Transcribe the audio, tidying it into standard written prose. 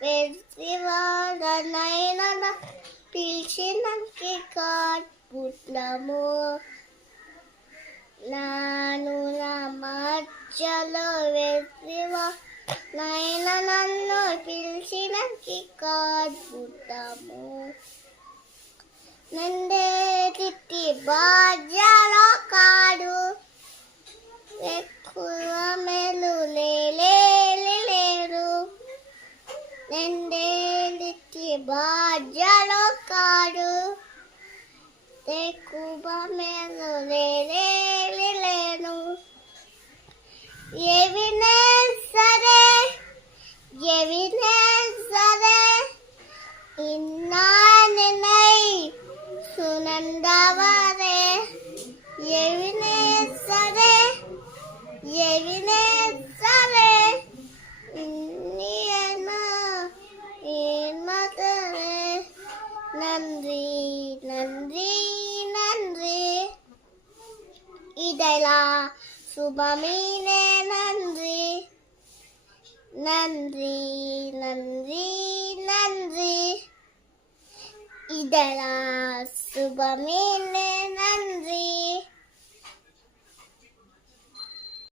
వెలిసివాడనైన పిలిచినంకి కాడ్పుట్లము నాను నా మధ్యలో వెలిసివాడనైన నన్ను పిలిచినంకి కాడ్పుట్టము నందే తిట్టి బాధ్యలో కాడు ఎక్కువ మేలు లేరు నందే తిట్టి బాధ్యలో కాడు ఎక్కువ మేలు లేను ఎవినే సరే ఇన్నానై సునందవరే ఎవినే సరే నీయనా మతరే நன்றி இதெல்லாம் சுபமீனே நன்றி இதெல்லாம் சுபமீனே நன்றி